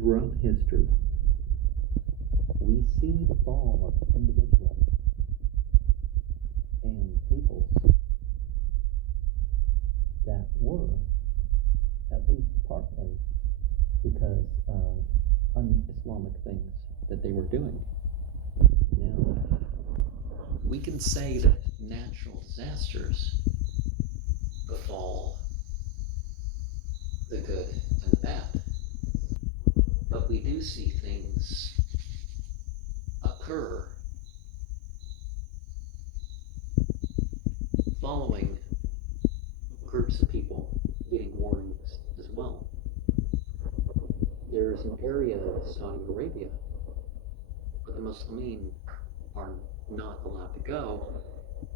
throughout history, we see the fall of individuals and peoples that were, at least partly, because of un-Islamic things that they were doing. Now, we can say that natural disasters befall the good and the bad, but we do see things occur following groups of people getting warnings as well. There's an area of Saudi Arabia where the Muslimin are not allowed to go,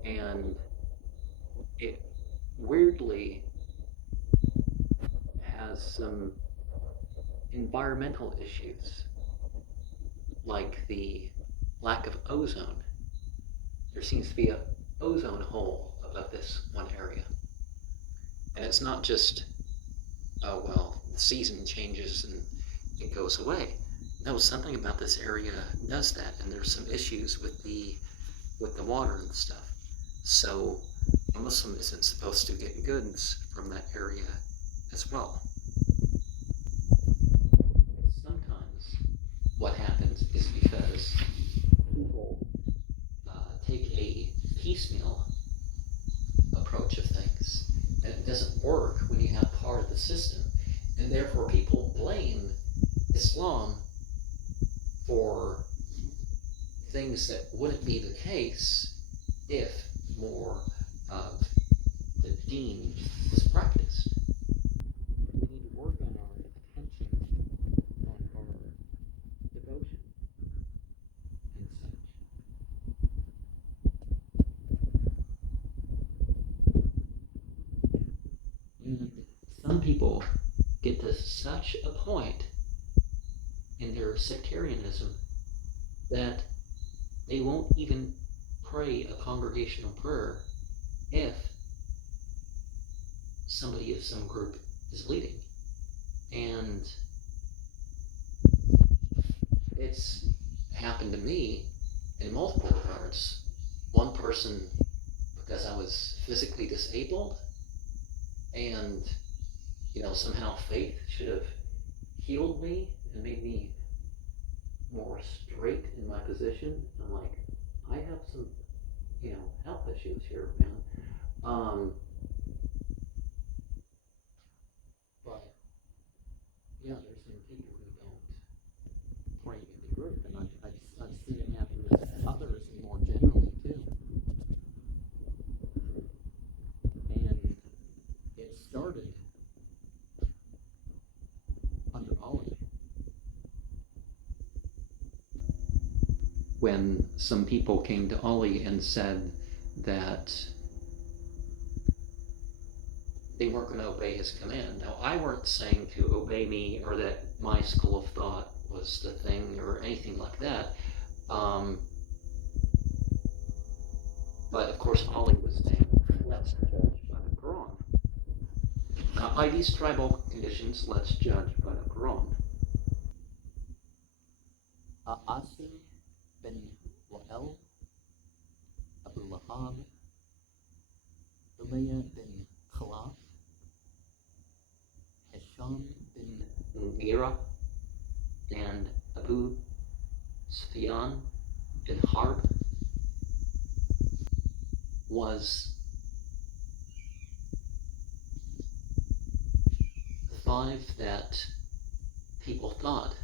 and it weirdly has some environmental issues, like the lack of ozone. There seems to be an ozone hole above this one area. And it's not just, oh, well, the season changes and it goes away. No, something about this area does that, and there's some issues with the water and stuff. So a Muslim isn't supposed to get goods from that area as well. Sometimes what happens is because people take a piecemeal approach of things, and it doesn't work when you have part of the system, and therefore people blame Islam for things that wouldn't be the case if more of the deen was practiced. We need to work on our attention, on our devotion, and such. And some people get to such a point in their sectarianism that they won't even pray a congregational prayer if somebody of some group is leading. And it's happened to me in multiple regards. One person, because I was physically disabled, and somehow faith should have healed me and made me more straight in my position. I'm like, I have some health issues here, man. But yeah, there's some people who don't pray in the group, and I've seen it happen with others more generally too. And it started under Ali, when some people came to Ali and said that they weren't going to obey his command. Now, I weren't saying to obey me, or that my school of thought was the thing, or anything like that. But of course, Ali was saying, let's judge by the Quran. Not by these tribal conditions, let's judge by the Quran. Asim bin Wa'el, Abu Lahab, Umayyah bin Khalaf, Hisham bin Mughira, and Abu Sufyan bin Harb was the five that people thought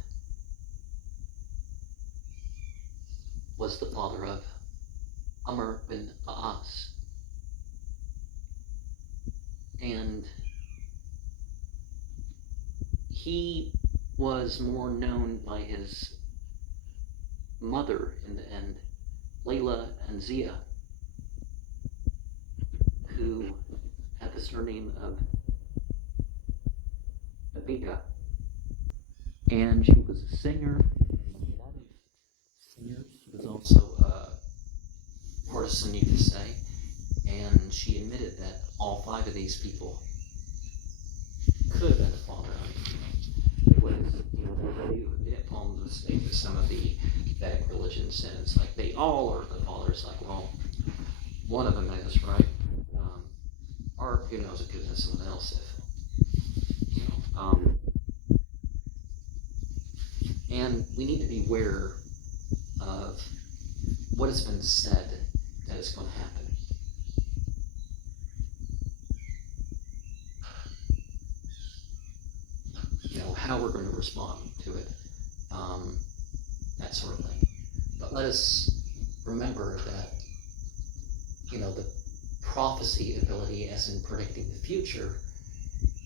was the father of Amr bin As. And he was more known by his mother in the end, Layla and Zia, who had the surname of Abika. And she was a singer, a lot of singers. She was also a partisan, you could say, and she admitted that all five of these people could have been the father. It was, they on the mistake that some of the Vedic religions, and it's like they all are the fathers. Like, well, one of them is right, or who knows, it could have someone else if you know. And we need to be aware of what has been said that is going to happen. You know, how we're going to respond to it, that sort of thing. But let us remember that, you know, the prophecy ability, as in predicting the future,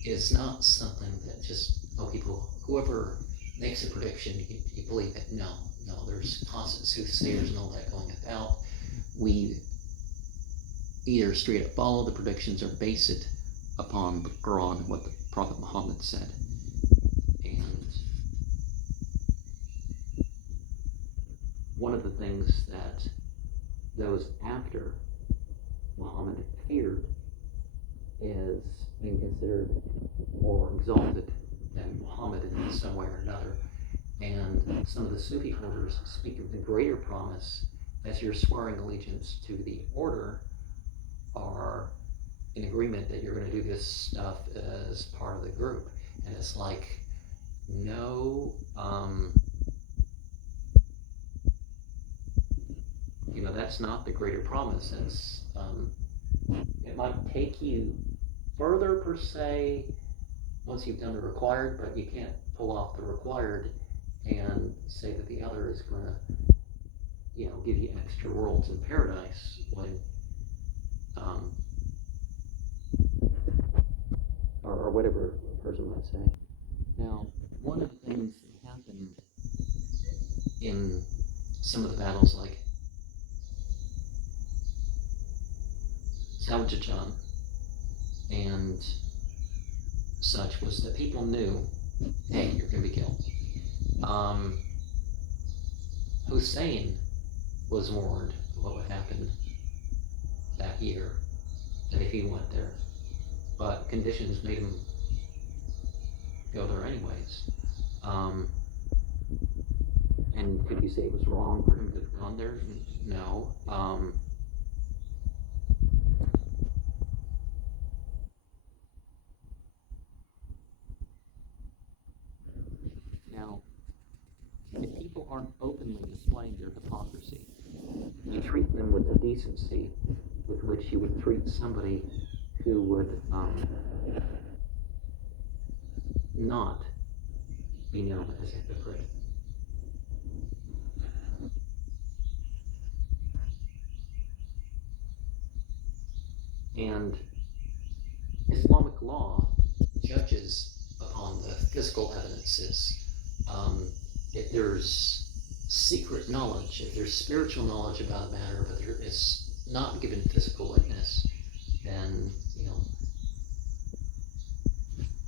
is not something that just, whoever makes a prediction, you believe it. No, there's constant soothsayers and all that going about. We either straight up follow the predictions or base it upon the Quran and what the Prophet Muhammad said. And one of the things that those after Muhammad feared is being considered more exalted than Muhammad in some way or another. And some of the Sufi orders speak of the greater promise as you're swearing allegiance to the order, are in agreement that you're going to do this stuff as part of the group. And it's like, no, you know, that's not the greater promise. It's, it might take you further per se once you've done the required, but you can't pull off the required and say that the other is going to, you know, give you extra worlds in paradise when, or whatever a person might say. Now, one of the things that happened in some of the battles, like Saljajan and such, was that people knew, hey, you're going to be killed. Hussein was warned of what would happen that year, and if he went there, but conditions made him go there anyways. And could you say it was wrong for him to have gone there? No. Now, if people aren't openly displaying their hypocrisy, you treat them with the decency with which you would treat somebody who would not be known as a hypocrite. And Islamic law judges upon the physical evidences. If there's secret knowledge, if there's spiritual knowledge about a matter, but there is not given physical witness, then, you know,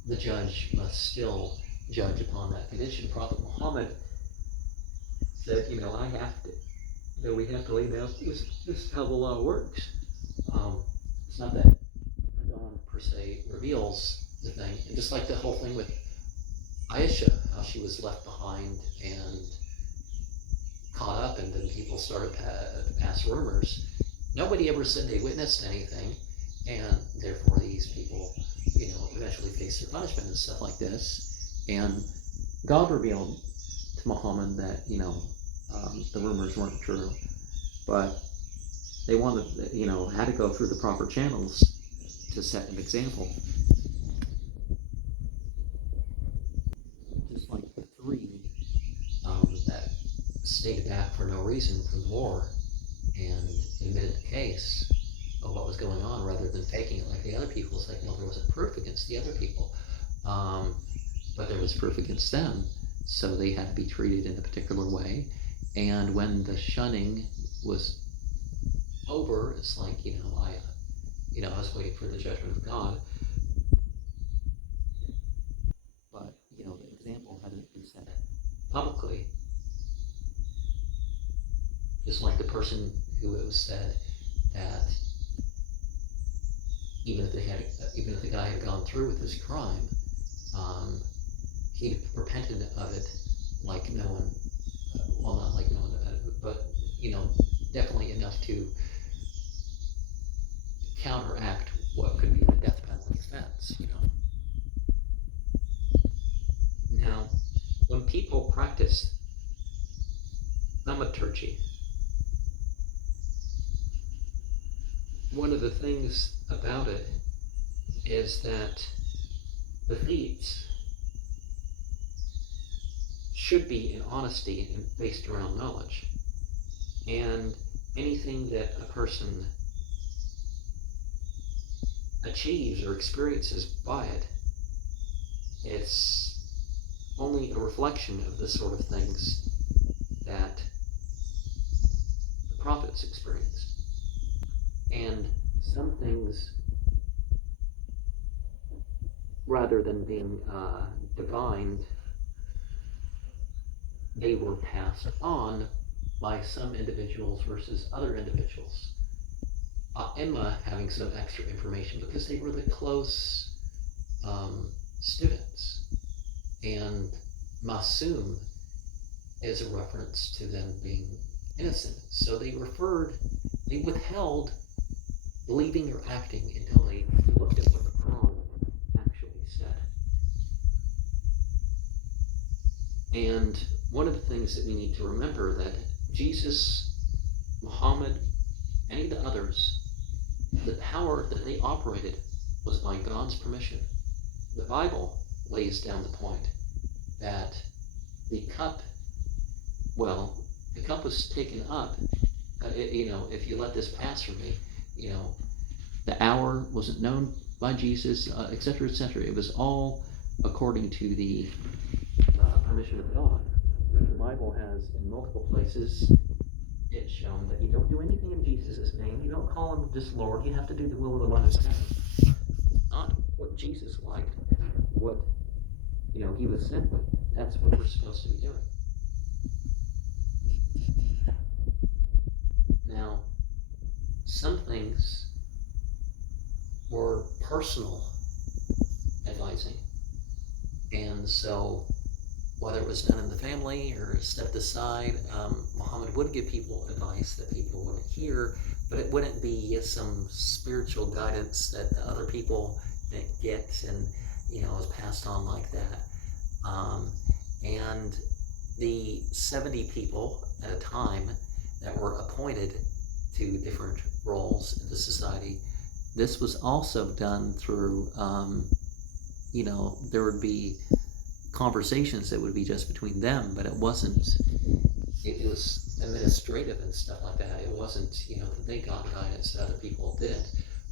the judge must still judge upon that condition. Prophet Muhammad said, you know, we have to lay down, this is how the law works. It's not that God per se reveals the thing. And just like the whole thing with Aisha, how she was left behind and caught up, and then people started to pass rumors. Nobody ever said they witnessed anything, and therefore these people, you know, eventually face their punishment and stuff like this. And God revealed to Muhammad that, you know, the rumors weren't true, but they wanted, you know, had to go through the proper channels to set an example. Just like the three that stayed back for no reason from the war and admitted the case of what was going on rather than faking it like the other people. It's like, no, there wasn't proof against the other people, but there was proof against them, so they had to be treated in a particular way. And when the shunning was over, it's like, you know, I was waiting for the judgment of God, but, you know, the example hadn't been set publicly. Just like the person who it was said that even if the guy had gone through with his crime, he repented of it like no one, well, not like no one, but, definitely enough to counteract what could be the death penalty offense. Now, when people practice thaumaturgy, one of the things about it is that the feats should be in honesty and based around knowledge. And anything that a person achieves or experiences by it, it's only a reflection of the sort of things that the prophets experienced. And some things, rather than being divined, they were passed on by some individuals versus other individuals. Emma having some extra information because they were the close students, and Masum is a reference to them being innocent. So they withheld believing or acting until they looked at what the Quran actually said. And one of the things that we need to remember that Jesus, Muhammad, any of the others, the power that they operated was by God's permission. The Bible lays down the point that the cup was taken up. If you let this pass from me, the hour wasn't known by Jesus, etc., etc. It was all according to the permission of God. The Bible has in multiple places it's shown that you don't do anything in Jesus' name. You don't call him just Lord. You have to do the will of the one who's heaven. Not what Jesus liked, what he was sent with. That's what we're supposed to be doing. Now, some things were personal advising, and so whether it was done in the family or stepped aside, Muhammad would give people advice that people wouldn't hear, but it wouldn't be some spiritual guidance that the other people didn't get and, was passed on like that. And the 70 people at a time that were appointed to different roles in the society, this was also done through, there would be conversations that would be just between them, but it wasn't, it was administrative and stuff like that. It wasn't, that they got guidance that other people didn't,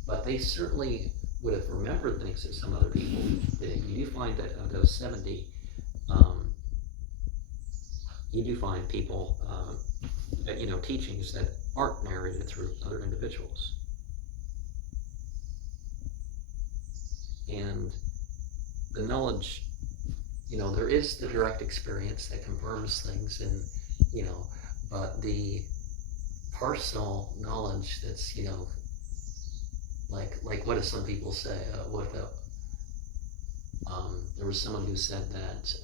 but they certainly would have remembered things that some other people did. You do find that of those 70, you do find people, teachings that aren't narrated through other individuals. And the knowledge, there is the direct experience that confirms things, and, but the personal knowledge that's, like what do some people say? There was someone who said that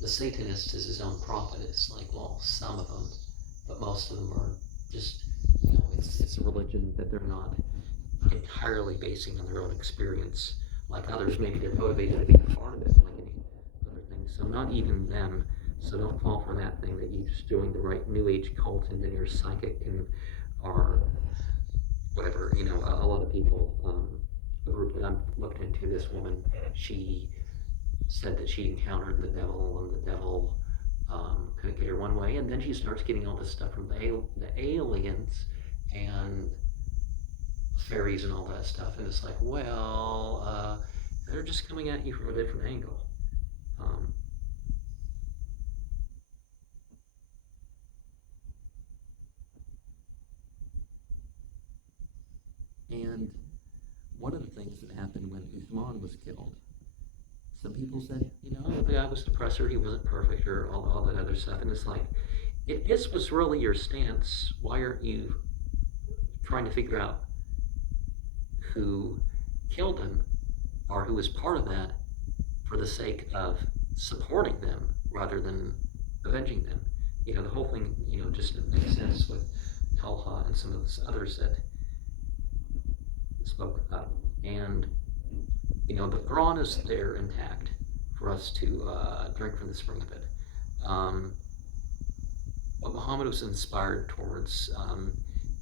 the Satanist is his own prophet. It's like, well, some of them, but most of them are just, it's a religion that they're not entirely basing on their own experience. Like others, maybe they're motivated to be a part of it, like any other thing. So not even them. So don't fall for that thing that you're just doing the right New Age cult and then you're psychic and are whatever. A lot of people, a group that I'm looked into, this woman, she said that she encountered the devil and the devil couldn't get her one way, and then she starts getting all this stuff from the aliens and fairies and all that stuff, and it's like, well, they're just coming at you from a different angle. And one of the things that happened when Uthman was killed, some people said, the guy was the oppressor, he wasn't perfect, or all that other stuff, and it's like, if this was really your stance, why aren't you trying to figure out who killed him or who was part of that for the sake of supporting them rather than avenging them. The whole thing, just makes sense with Talha and some of those others that spoke up. And, the Quran is there intact for us to drink from the spring of it. What Muhammad was inspired towards,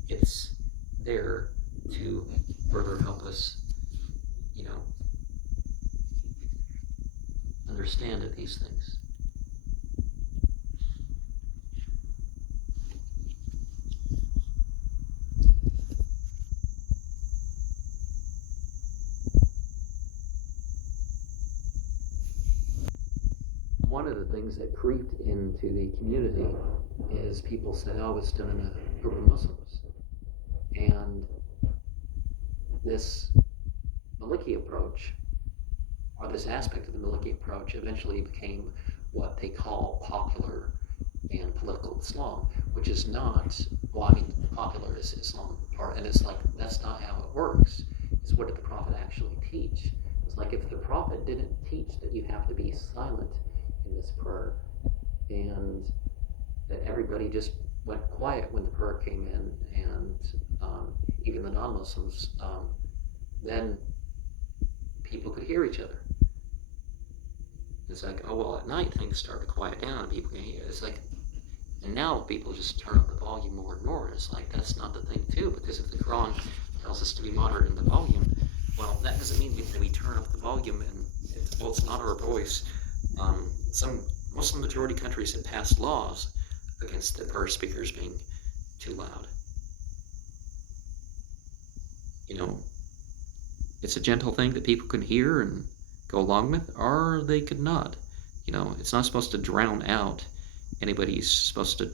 it's there to further help us, understand these things. One of the things that creeped into the community is people said, oh, it's done in a group of Muslims. And this Maliki approach, or this aspect of the Maliki approach, eventually became what they call popular and political Islam, which is not, well, I mean, popular is Islam part, and it's like, that's not how it works. It's what did the Prophet actually teach? It's like, if the Prophet didn't teach that you have to be silent in this prayer, and that everybody just went quiet when the prayer came in, and even the non-Muslims, then people could hear each other. It's like, oh, well, at night things start to quiet down and people can hear. It's like, and now people just turn up the volume more and more. It's like, that's not the thing too, because if the Quran tells us to be moderate in the volume, well, that doesn't mean that we turn up the volume and it's not our voice. Some Muslim majority countries have passed laws against the prayer speakers being too loud. It's a gentle thing that people can hear and go along with, or they could not. It's not supposed to drown out anybody who's supposed to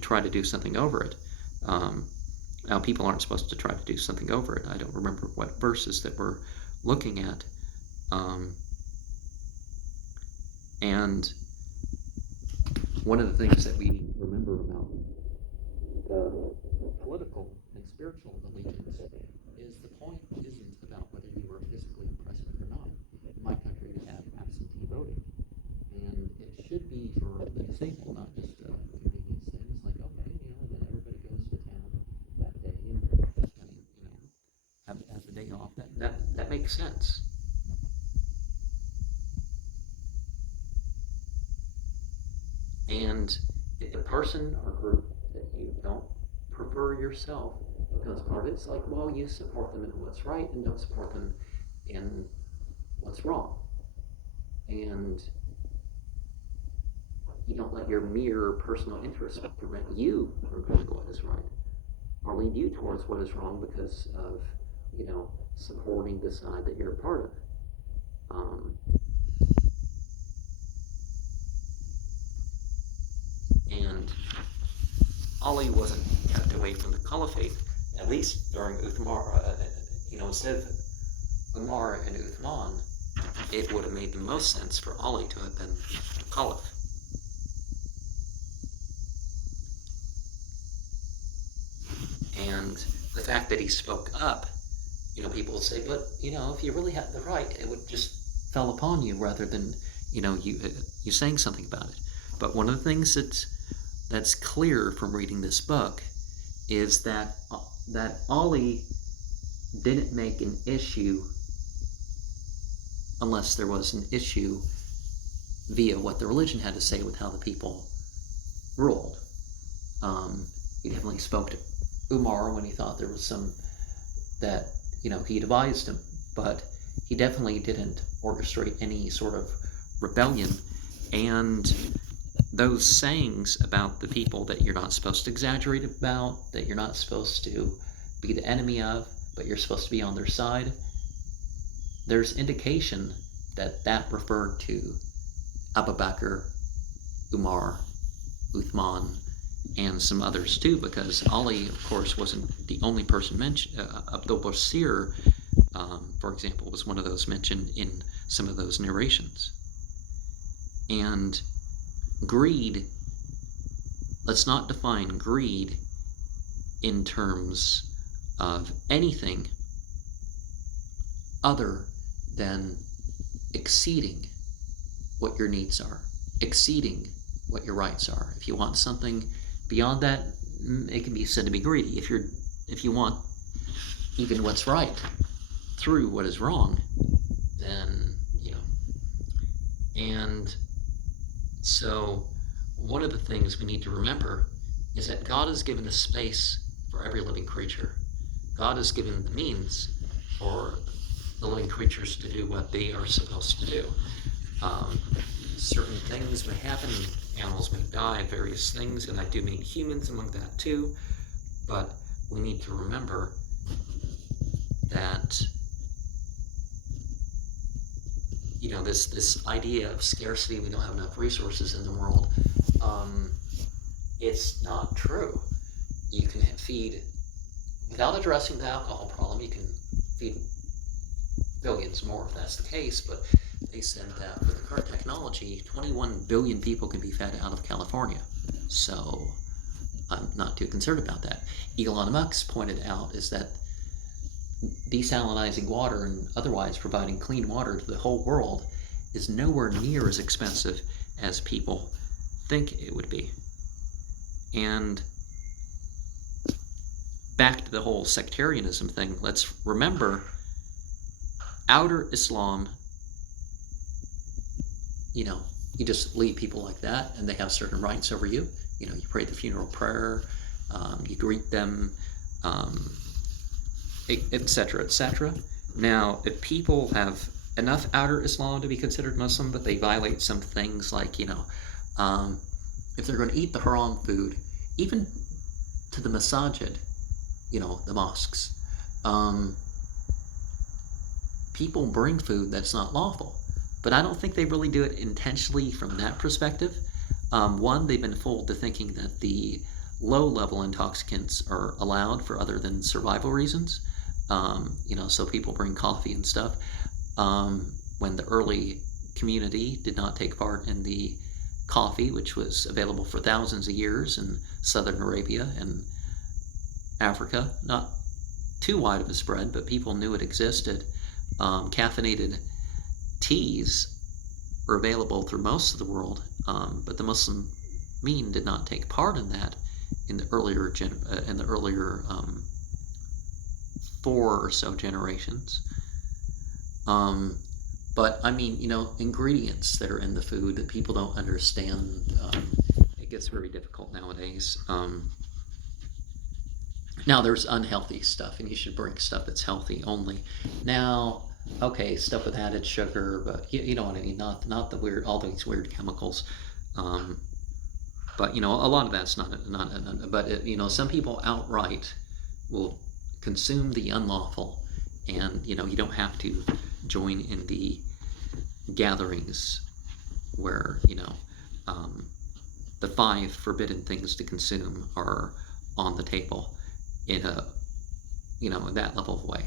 try to do something over it. Now, people aren't supposed to try to do something over it. I don't remember what verses that we're looking at. And one of the things that we remember about the political and spiritual allegiance is the point isn't about whether you were physically present or not. In my country, we have absentee voting, and it should be for the disabled, not just a convenience thing. It's like, okay, then everybody goes to town that day and have the day off. That makes sense. And if the person or group that you don't prefer yourself becomes part of it, it's like, well, you support them in what's right and don't support them in what's wrong. And you don't let your mere personal interests prevent you from doing what is right, or lead you towards what is wrong because of, supporting the side that you're a part of. And Ali wasn't kept away from the caliphate, at least during Uthman. Instead of Umar and Uthman, it would have made the most sense for Ali to have been the caliph. And the fact that he spoke up, people would say, but, if you really had the right, it would just fell upon you rather than, you saying something about it. But one of the things that's clear from reading this book is that Ali didn't make an issue unless there was an issue via what the religion had to say with how the people ruled. He definitely spoke to Umar when he thought there was some that, he advised him, but he definitely didn't orchestrate any sort of rebellion. And those sayings about the people that you're not supposed to exaggerate about, that you're not supposed to be the enemy of, but you're supposed to be on their side, there's indication that referred to Abu Bakr, Umar, Uthman, and some others too, because Ali, of course, wasn't the only person mentioned. Abdul Basir, for example, was one of those mentioned in some of those narrations. And greed, let's not define greed in terms of anything other than exceeding what your needs are. exceeding what your rights are. If you want something beyond that, it can be said to be greedy. If you want even what's right through what is wrong, then and so one of the things we need to remember is that God has given a space for every living creature. God has given the means for the living creatures to do what they are supposed to do. Certain things may happen, animals may die, various things, and I do mean humans among that too, but we need to remember that this idea of scarcity, we don't have enough resources in the world, it's not true. You can feed, without addressing the alcohol problem, you can feed billions more if that's the case, but they said that with the current technology, 21 billion people can be fed out of California. So I'm not too concerned about that. Elon Musk pointed out is that desalinizing water and otherwise providing clean water to the whole world is nowhere near as expensive as people think it would be. And back to the whole sectarianism thing, let's remember outer Islam, you just leave people like that and they have certain rights over you. You pray the funeral prayer, you greet them, etc., etc. Now, if people have enough outer Islam to be considered Muslim, but they violate some things like, if they're going to eat the haram food, even to the masajid, the mosques, people bring food that's not lawful. But I don't think they really do it intentionally from that perspective. One, they've been fooled to thinking that the low-level intoxicants are allowed for other than survival reasons. So people bring coffee and stuff. When the early community did not take part in the coffee, which was available for thousands of years in southern Arabia and Africa, not too wide of a spread, but people knew it existed. Caffeinated teas were available through most of the world, but the Muslim did not take part in that in the earlier 4 or so generations. But I mean, ingredients that are in the food that people don't understand, it gets very difficult nowadays. Now there's unhealthy stuff, and you should bring stuff that's healthy only. Now, okay, stuff with added sugar, but you know what I mean, not the weird, all these weird chemicals. But a lot of that's not. But some people outright will consume the unlawful, and you don't have to join in the gatherings where the 5 forbidden things to consume are on the table in a in that level of way.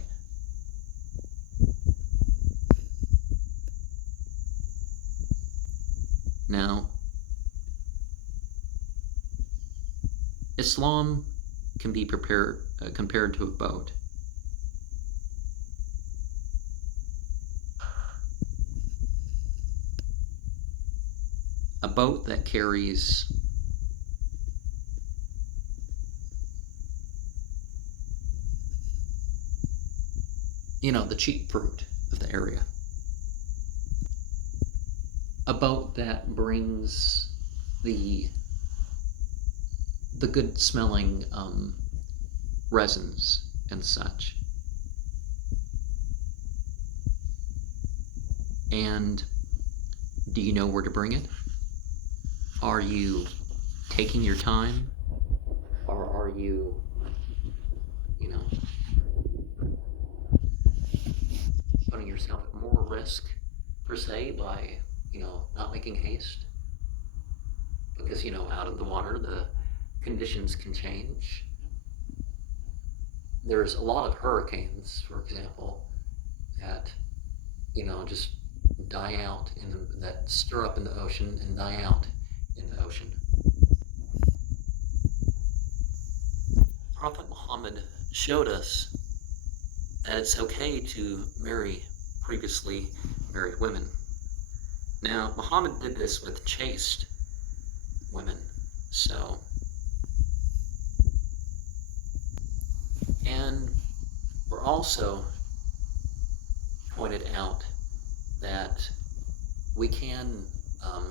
Now, Islam can be compared to a boat. A boat that carries the cheap fruit of the area. A boat that brings the good smelling resins and such. And do you know where to bring it? Are you taking your time? Or are you, putting yourself at more risk, per se, by, not making haste? Because, out of the water, the conditions can change. There's a lot of hurricanes, for example, that, just die out, that stir up in the ocean and die out in the ocean. Prophet Muhammad showed us that it's okay to marry previously married women. Now, Muhammad did this with chaste women, so, and we're also pointed out that we can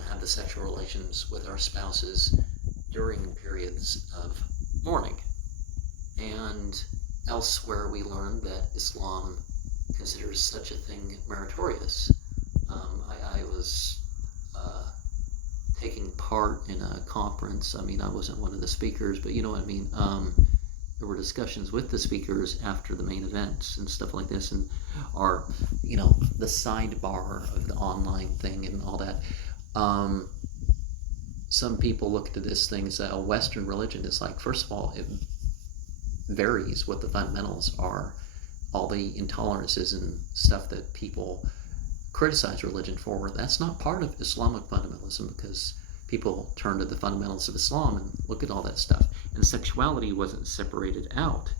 have the sexual relations with our spouses during periods of mourning. And elsewhere we learn that Islam considers such a thing meritorious. I was taking part in a conference. I mean, I wasn't one of the speakers, but you know what I mean. There were discussions with the speakers after the main events and stuff like this, and our, the sidebar of the online thing and all that. Some people looked at this thing as a Western religion. It's like, first of all, it varies what the fundamentals are. All the intolerances and stuff that people criticize religion for, that's not part of Islamic fundamentalism, because people turn to the fundamentals of Islam and look at all that stuff. And sexuality wasn't separated out.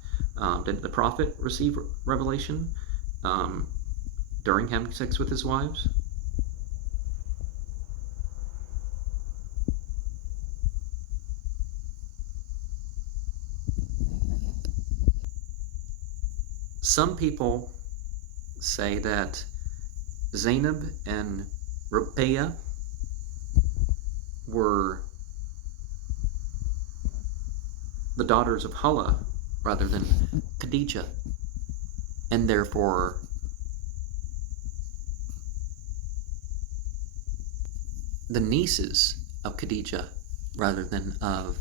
Did the Prophet receive revelation during having sex with his wives? Some people say that Zainab and Ruqayya were the daughters of Hala rather than Khadijah, and therefore the nieces of Khadijah rather than of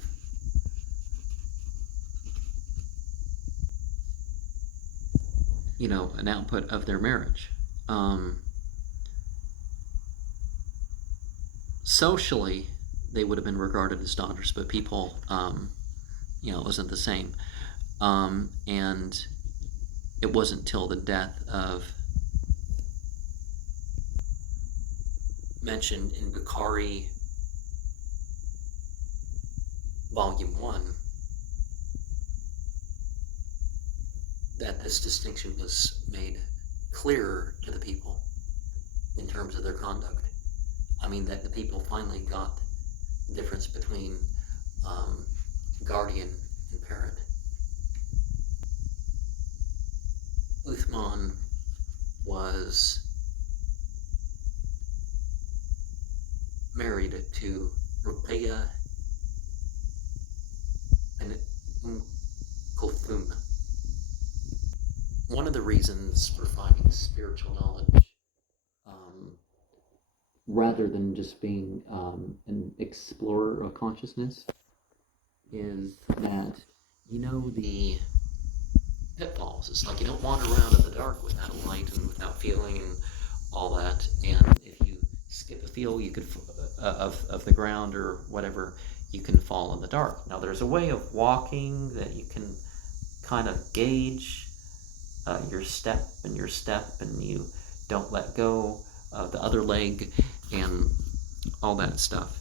an output of their marriage. Socially, they would have been regarded as daughters, but people, it wasn't the same. And it wasn't till the death of, mentioned in Bukhari, Volume 1, that this distinction was made clearer to the people in terms of their conduct. I mean, that the people finally got the difference between guardian and parent. Uthman was married to Ruqayya and Kulthum. One of the reasons for finding spiritual knowledge, rather than just being an explorer of consciousness, is that the pitfalls. It's like you don't wander around in the dark without a light and without feeling and all that. And if you skip a feel, you could of the ground or whatever, you can fall in the dark. Now, there's a way of walking that you can kind of gauge your step, and you don't let go of the other leg and all that stuff.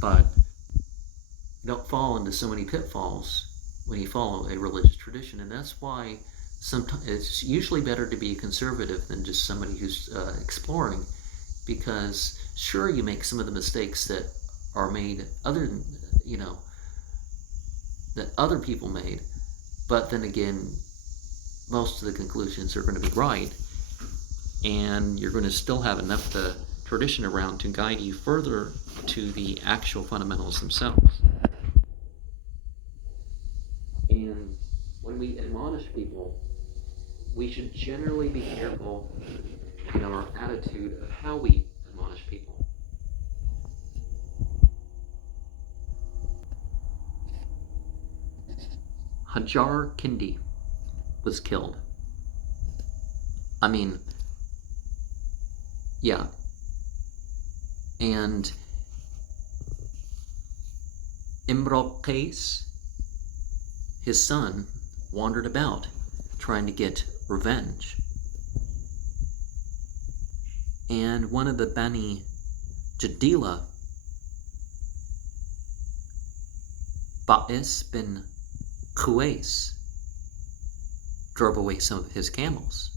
But you don't fall into so many pitfalls when you follow a religious tradition, and that's why sometimes it's usually better to be a conservative than just somebody who's exploring, because sure, you make some of the mistakes that are made that other people made, but then again, most of the conclusions are going to be right, and you're going to still have enough the tradition around to guide you further to the actual fundamentals themselves. And when we admonish people, we should generally be careful in our attitude of how we admonish people. Hajar Kindi was killed. I mean, yeah. And Imrul Qais, his son, wandered about trying to get revenge. And one of the Bani Jadila, Ba'is bin Qais, drove away some of his camels.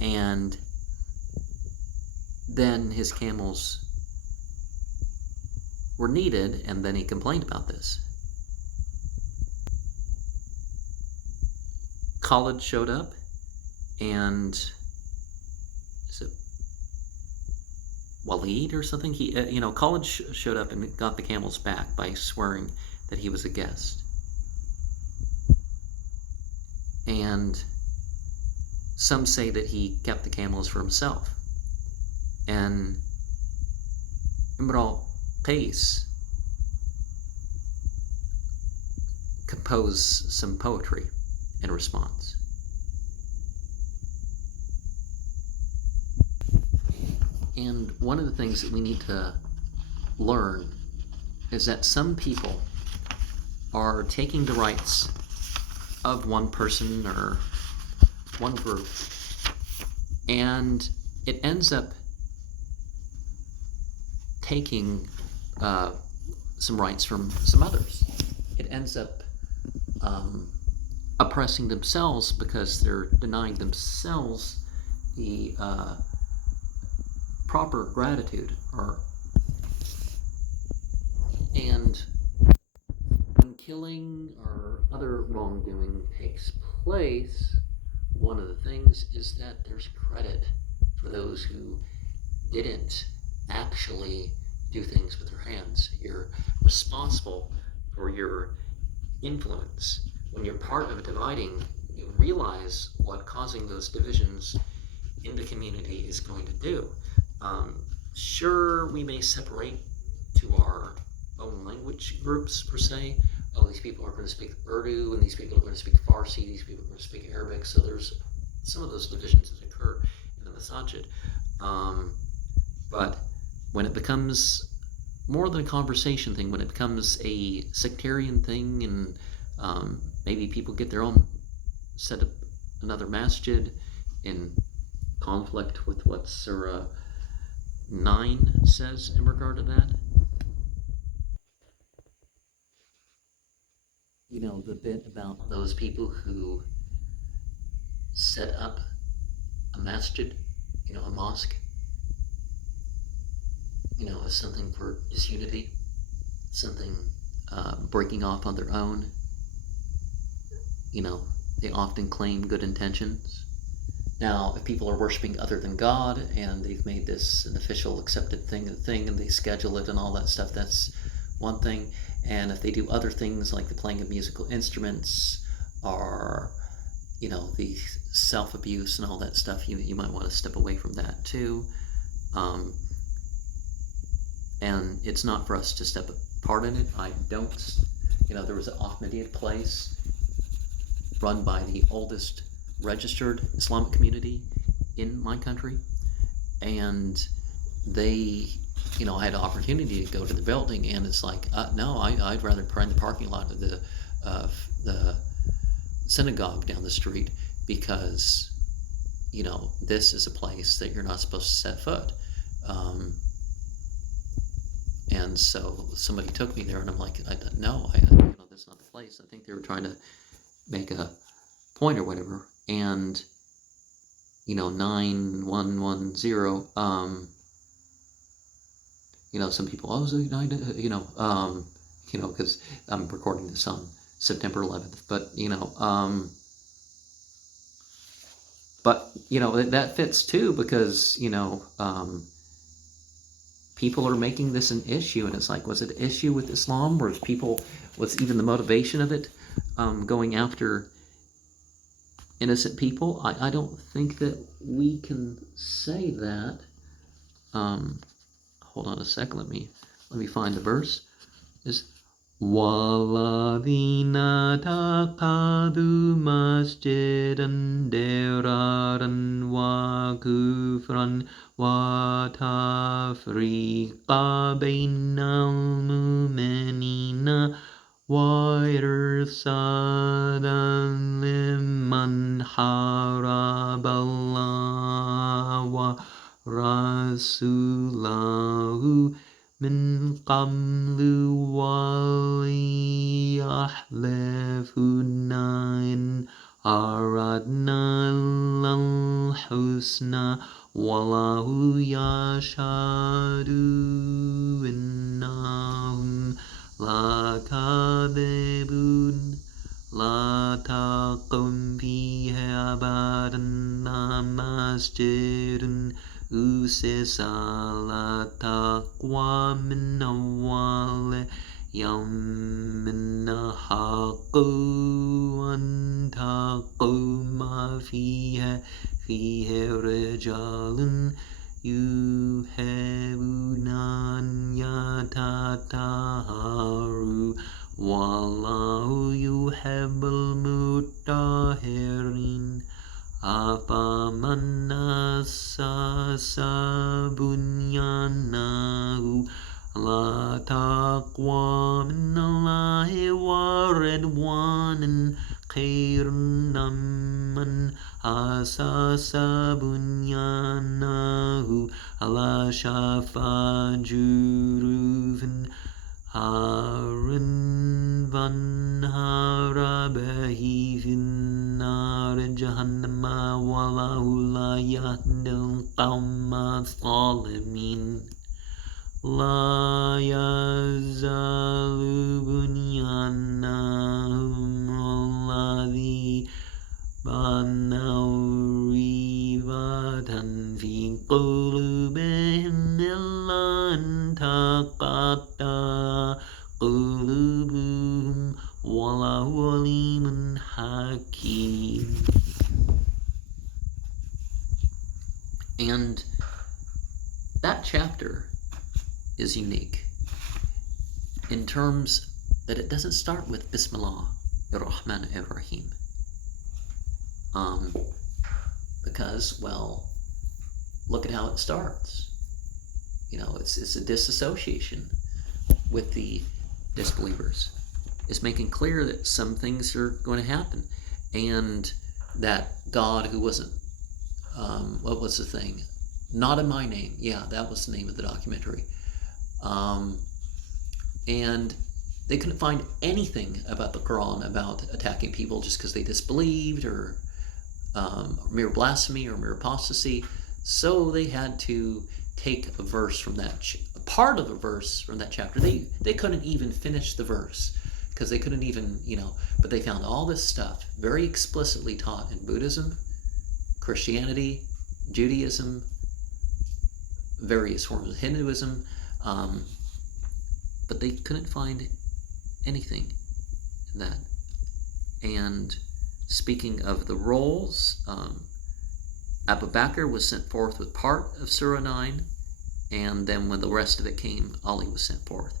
And then his camels were needed, and then he complained about this. Khalid showed up, and is it Walid or something? He, Khalid showed up and got the camels back by swearing that he was a guest. And some say that he kept the camels for himself. And Imral Qais composed some poetry in response. And one of the things that we need to learn is that some people are taking the rights of one person or one group, and it ends up taking some rights from some others. It ends up oppressing themselves because they're denying themselves the proper gratitude. And when killing or other wrongdoing takes place, one of the things is that there's credit for those who didn't actually do things with their hands. You're responsible for your influence. When you're part of dividing, you realize what causing those divisions in the community is going to do. Sure, we may separate to our own language groups per se. Oh, these people are going to speak Urdu, and these people are going to speak Farsi, these people are going to speak Arabic. So there's some of those divisions that occur in the masajid. But when it becomes more than a conversation thing, when it becomes a sectarian thing, and maybe people get their own, set up another masjid in conflict with what Surah 9 says in regard to that. The bit about those people who set up a masjid, a mosque, as something for disunity, something breaking off on their own. They often claim good intentions. Now, if people are worshiping other than God and they've made this an official accepted thing and they schedule it and all that stuff, that's one thing. And if they do other things like the playing of musical instruments or, the self-abuse and all that stuff, you might want to step away from that too. And it's not for us to step apart in it. I don't, there was an Ahmadiyya place run by the oldest registered Islamic community in my country, and they had an opportunity to go to the building, and it's like no, I'd rather pray in the parking lot of the synagogue down the street, because this is a place that you're not supposed to set foot. And so somebody took me there, and I'm like, no, that's not the place. I think they were trying to make a point or whatever. And 9110, some people, because I'm recording this on September 11th, but that fits too, because people are making this an issue, and it's like, was it an issue with Islam, or was even the motivation of it going after innocent people? I don't think that we can say that. Hold on a second, let me find the verse. Is وَالَّذِينَ اتَّخَذُوا مَسْجِدًا ضِرَارًا وَكُفْرًا وَتَفْرِيقًا بَيْنَ الْمُؤْمِنِينَ وَإِرْصَادًا لِمَنْ حَارَبَ اللَّهَ وَرَسُولَهُ من قبل وليحلفن إن أردنا الحسنى والله يشهد إنهم لكاذبون لا تقم فيه أبدا مسجد أسس على التقوى من أول يوم الحق أن تقوم فيه رجال يحبون أن يتطهروا والله يحب المطهرين أفمن أسس بنيانه على تقوى من الله ورضوان خير من أسس بنيانه على شفا جرف هار فانهار به في النار جهنم والله لا يهدي القوم الظالمين لا يزال بنيانهم الذي بنوا ريبة في قلوبهم إلا أن تقطع قلوبهم والله عليم حكيم. And that chapter is unique in terms that it doesn't start with Bismillah ar-Rahman ar-Rahim. Because, well, look at how it starts. You know, it's a disassociation with the disbelievers. It's making clear that some things are going to happen, and that God, who wasn't, what was the thing? Not in my name. Yeah, that was the name of the documentary. And they couldn't find anything about the Quran about attacking people just because they disbelieved, or mere blasphemy or mere apostasy. So they had to take a verse from that, part of a verse from that chapter. They couldn't even finish the verse because they couldn't even, but they found all this stuff very explicitly taught in Buddhism, Christianity, Judaism, various forms of Hinduism, but they couldn't find anything in that. And speaking of the roles, Abu Bakr was sent forth with part of Surah 9, and then when the rest of it came, Ali was sent forth.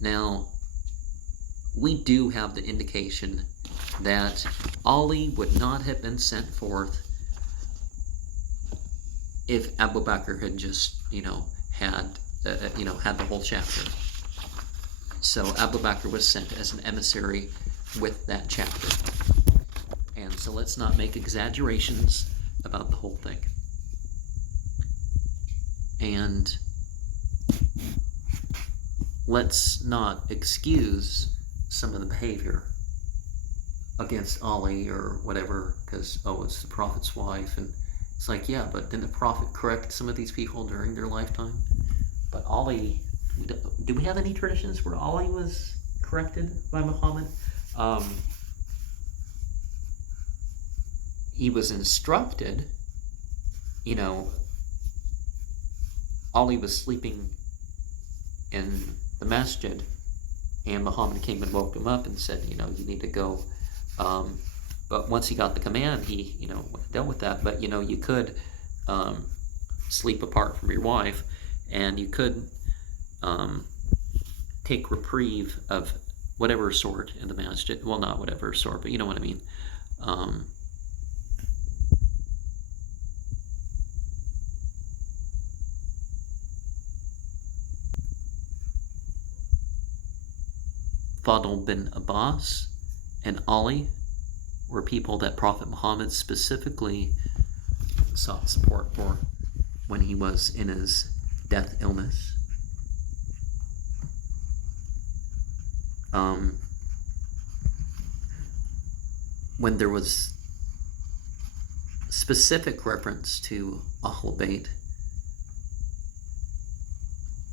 Now, we do have the indication that Ali would not have been sent forth if Abu Bakr had just, had the whole chapter. So Abu Bakr was sent as an emissary with that chapter. And so let's not make exaggerations about the whole thing. And let's not excuse some of the behavior against Ali or whatever, because, it's the Prophet's wife. And it's like, yeah, but didn't the Prophet correct some of these people during their lifetime? But Ali, do we have any traditions where Ali was corrected by Muhammad? He was instructed, Ali was sleeping in the masjid, and Muhammad came and woke him up and said, you need to go. But once he got the command, he, dealt with that. But, you could sleep apart from your wife, and you could take reprieve of whatever sort in the masjid. Well, not whatever sort, but you know what I mean. Fadl bin Abbas and Ali were people that Prophet Muhammad specifically sought support for when he was in his death illness. when there was specific reference to Ahl Bayt,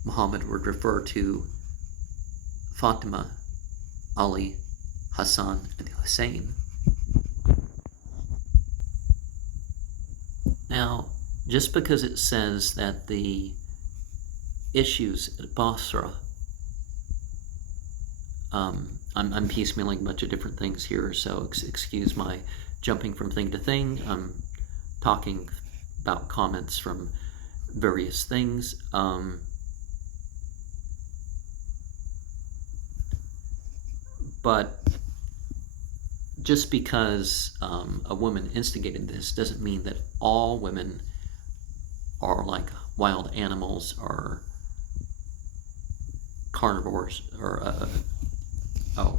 Muhammad would refer to Fatima, Ali, Hassan, and Hussein. Now, just because it says that the issues at Basra, I'm piecemealing a bunch of different things here, so excuse my jumping from thing to thing. I'm talking about comments from various things. But just because a woman instigated this doesn't mean that all women are like wild animals or carnivores or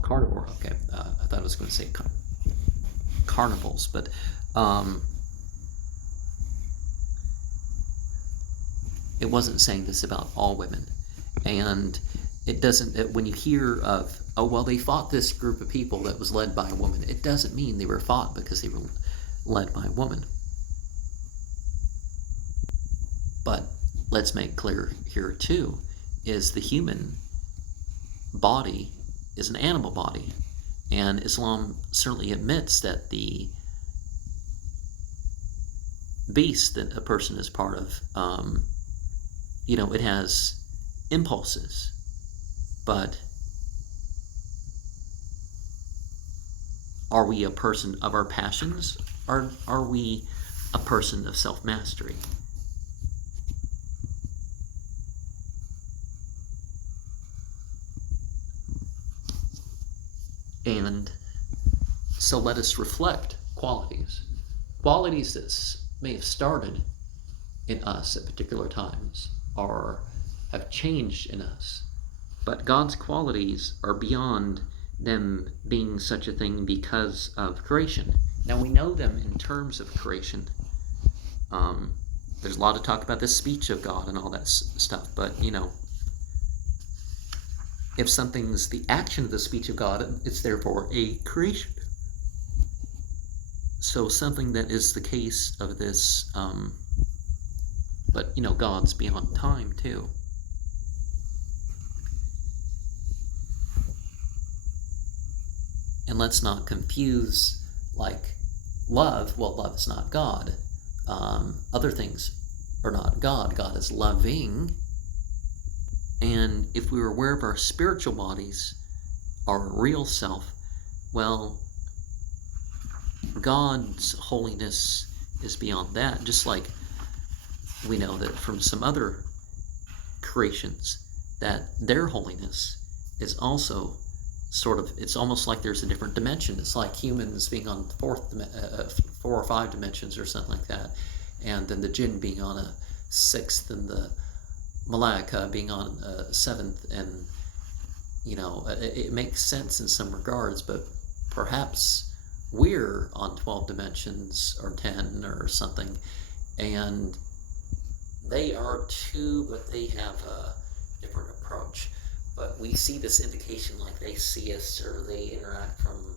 carnivore. Okay, I thought I was going to say carnivals, but it wasn't saying this about all women. And it doesn't, when you hear of, oh, well, they fought this group of people that was led by a woman, it doesn't mean they were fought because they were led by a woman. But let's make clear here too, is the human body is an animal body. And Islam certainly admits that the beast that a person is part of, it has impulses, but are we a person of our passions, or are we a person of self-mastery? And so let us reflect qualities that may have started in us at particular times or have changed in us. But God's qualities are beyond them being such a thing because of creation. Now we know them in terms of creation. There's a lot of talk about the speech of God and all that stuff, but if something's the action of the speech of God, it's therefore a creation. So something that is the case of this, but God's beyond time too. And let's not confuse like love. Well, love is not God. Other things are not God. God is loving. And if we were aware of our spiritual bodies, our real self, well, God's holiness is beyond that. Just like we know that from some other creations, that their holiness is also it's almost like there's a different dimension. It's like humans being on 4 or 5 dimensions or something like that, and then the jinn being on a 6th, and the Malaika being on a 7th, and it makes sense in some regards, but perhaps we're on 12 dimensions or 10 or something, and they are too, but they have a different approach. But we see this indication like they see us or they interact from,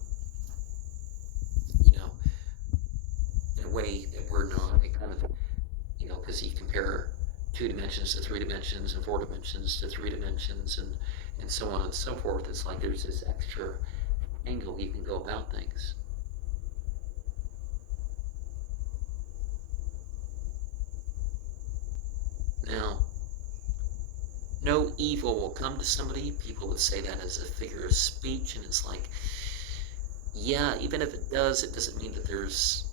in a way that we're not. It kind of, because you compare 2 dimensions to 3 dimensions and 4 dimensions to 3 dimensions and so on and so forth. It's like there's this extra angle you can go about things. Now, no evil will come to somebody. People would say that as a figure of speech, and it's like, yeah, even if it does, it doesn't mean that there's,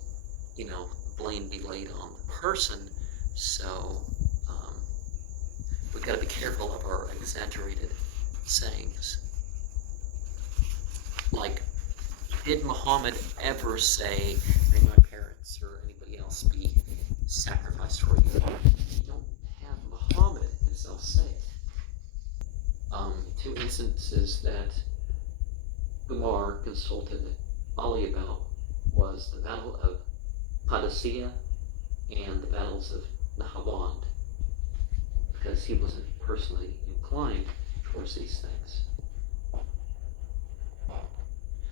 blame be laid on the person. So we've got to be careful of our exaggerated sayings. Like, did Muhammad ever say, may my parents or anybody else be sacrificed for you? You don't have Muhammad himself say it. 2 instances that Umar consulted Ali about was the Battle of Qadisiyah and the battles of Nahjul, because he wasn't personally inclined towards these things.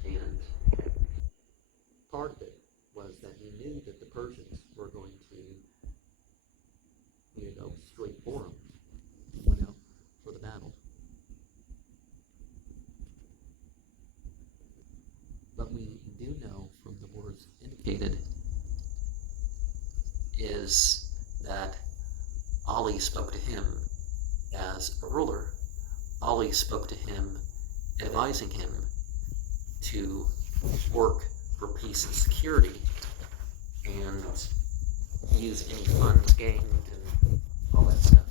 And part of it was that he knew that the Persians were going to, go straight for him, for the battle. But we do know from the words indicated is that Ali spoke to him as a ruler. Ali spoke to him advising him to work for peace and security and use any funds gained and all that stuff.